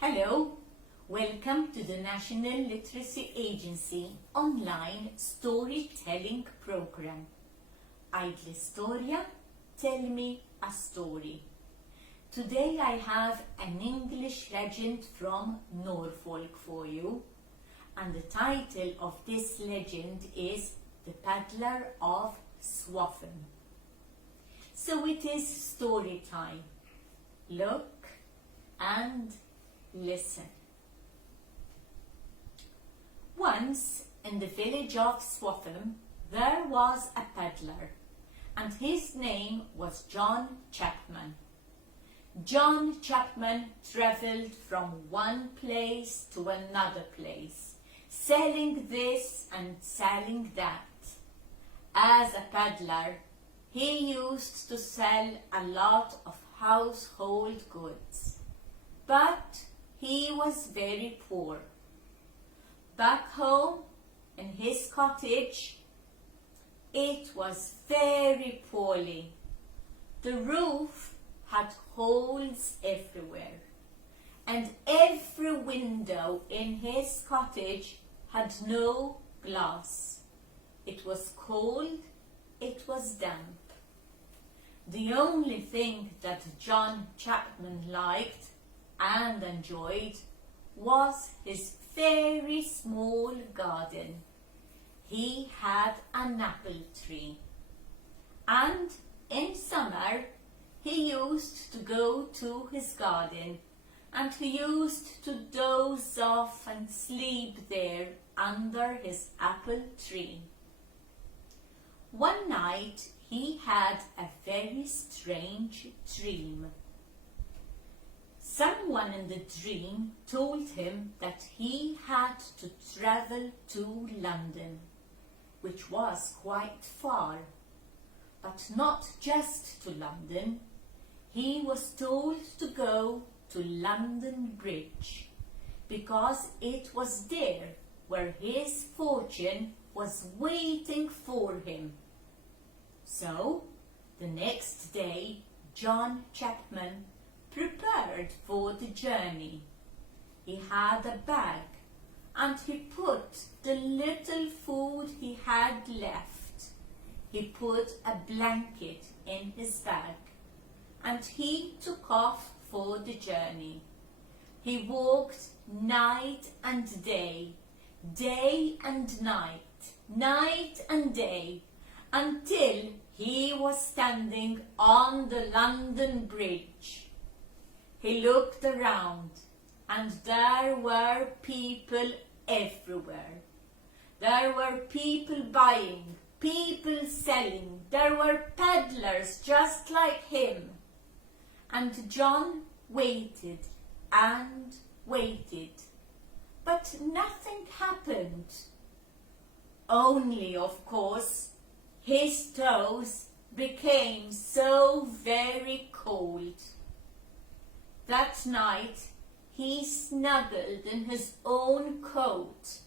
Hello, welcome to the National Literacy Agency online storytelling program. Għidli Storja, tell me a story. Today I have an English legend from Norfolk for you, and the title of this legend is The Pedlar of Swaffham. So it is story time. Look and listen. Once in the village of Swaffham there was a peddler, and his name was John Chapman. John Chapman travelled from one place to another place, selling this and selling that. As a peddler, he used to sell a lot of household goods, but he was very poor. Back home in his cottage, it was very poorly. The roof had holes everywhere, and every window in his cottage had no glass. It was cold, it was damp. The only thing that John Chapman liked and enjoyed was his very small garden. He had an apple tree, and in summer he used to go to his garden, and he used to doze off and sleep there under his apple tree. One night he had a very strange dream. Someone in the dream told him that he had to travel to London, which was quite far. But not just to London. He was told to go to London Bridge, because it was there where his fortune was waiting for him. So, the next day, John Chapman prepared for the journey. He had a bag, and he put the little food he had left. He put a blanket in his bag, and he took off for the journey. He walked night and day, day and night, night and day, until he was standing on the London Bridge. He looked around, and there were people everywhere. There were people buying, people selling. There were peddlers just like him. And John waited and waited, but nothing happened. Only, of course, his toes became so very cold. That night he snuggled in his own coat,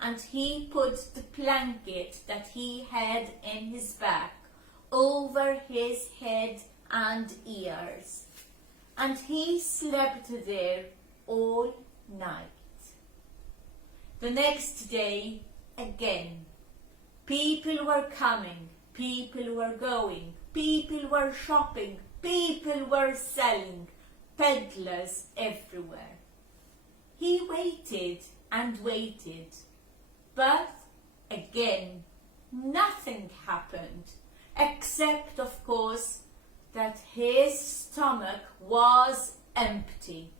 and he put the blanket that he had in his back over his head and ears, and he slept there all night. The next day again, people were coming, people were going, people were shopping, people were selling, peddlers everywhere. He waited and waited, but again nothing happened, except of course that his stomach was empty.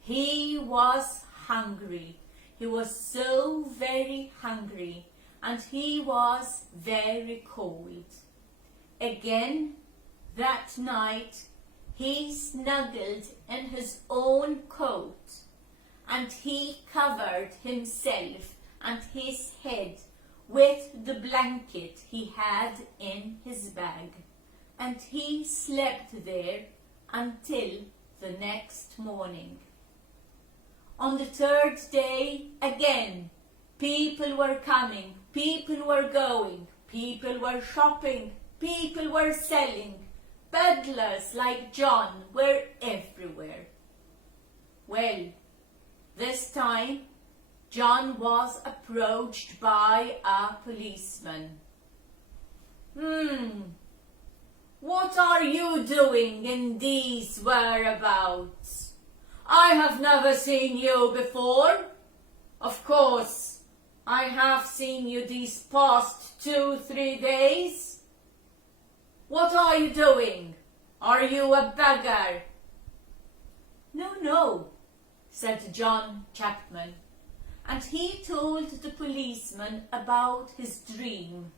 He was hungry. He was so very hungry, and he was very cold. Again that night he snuggled in his own coat, and he covered himself and his head with the blanket he had in his bag, and he slept there until the next morning. On the third day again, people were coming, people were going, people were shopping, people were selling. Peddlers like John were everywhere. Well, This time, John was approached by a policeman. What are you doing in these whereabouts? I have never seen you before. Of course, I have seen you these past 2-3 days. What are you doing? Are you a beggar? No, said John Chapman, and he told the policeman about his dream.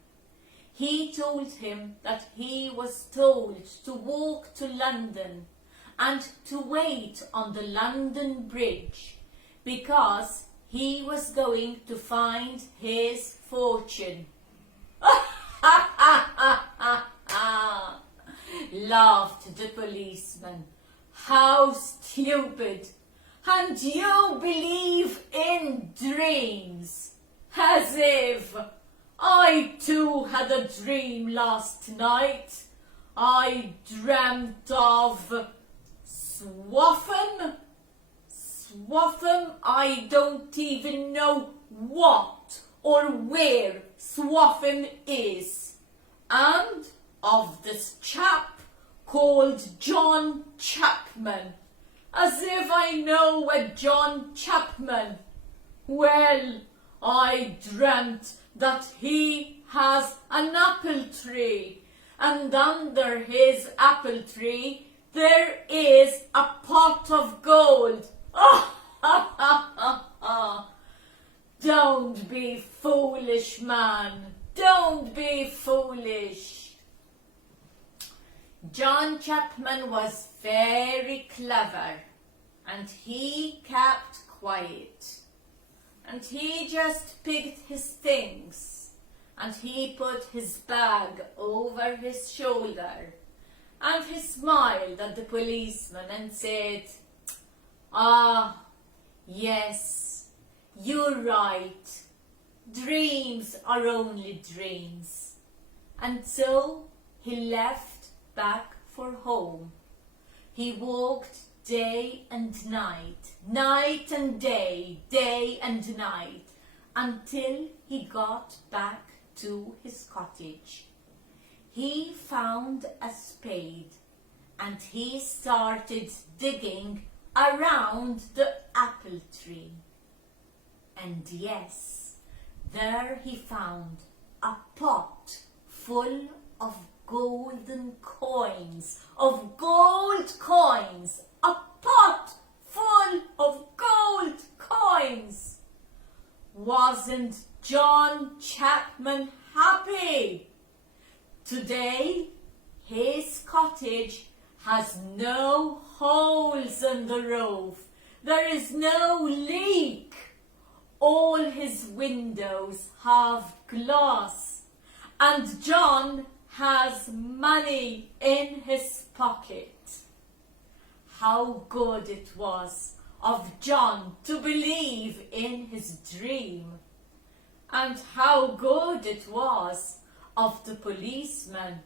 He told him that he was told to walk to London and to wait on the London Bridge because he was going to find his fortune. Laughed the policeman. How stupid! And you believe in dreams? As if! I too had a dream last night. I dreamt of Swaffham. Swaffham, I don't even know what or where Swaffham is. And of this chap called John Chapman. As if I know a John Chapman. Well, I dreamt that he has an apple tree, and under his apple tree there is a pot of gold. Don't be foolish, man. Don't be foolish. John Chapman was very clever, and he kept quiet. And he just picked his things, and he put his bag over his shoulder, and he smiled at the policeman and said, yes, you're right. Dreams are only dreams. And so he left back for home. He walked day and night, night and day, day and night, until he got back to his cottage. He found a spade and he started digging around the apple tree. And yes, there he found a pot full of golden coins, of gold coins, a pot full of gold coins. Wasn't John Chapman happy? Today, his cottage has no holes in the roof. There is no leak. All his windows have glass, and John has money in his pocket. How good it was of John to believe in his dream, and how good it was of the policeman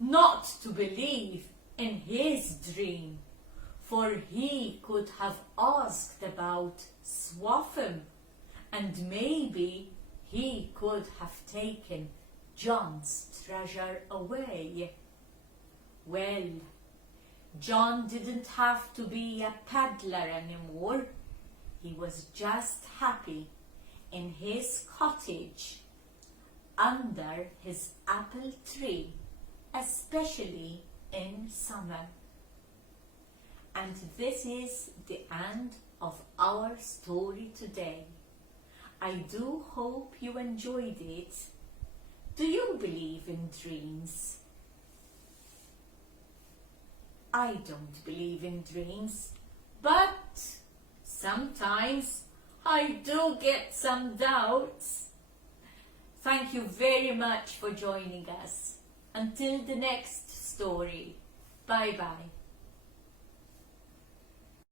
not to believe in his dream, for he could have asked about Swaffham, and maybe he could have taken John's treasure away. Well, John didn't have to be a peddler anymore. He was just happy in his cottage, under his apple tree, especially in summer. And this is the end of our story today. I do hope you enjoyed it. Do you believe in dreams? I don't believe in dreams, but sometimes I do get some doubts. Thank you very much for joining us. Until the next story. Bye-bye.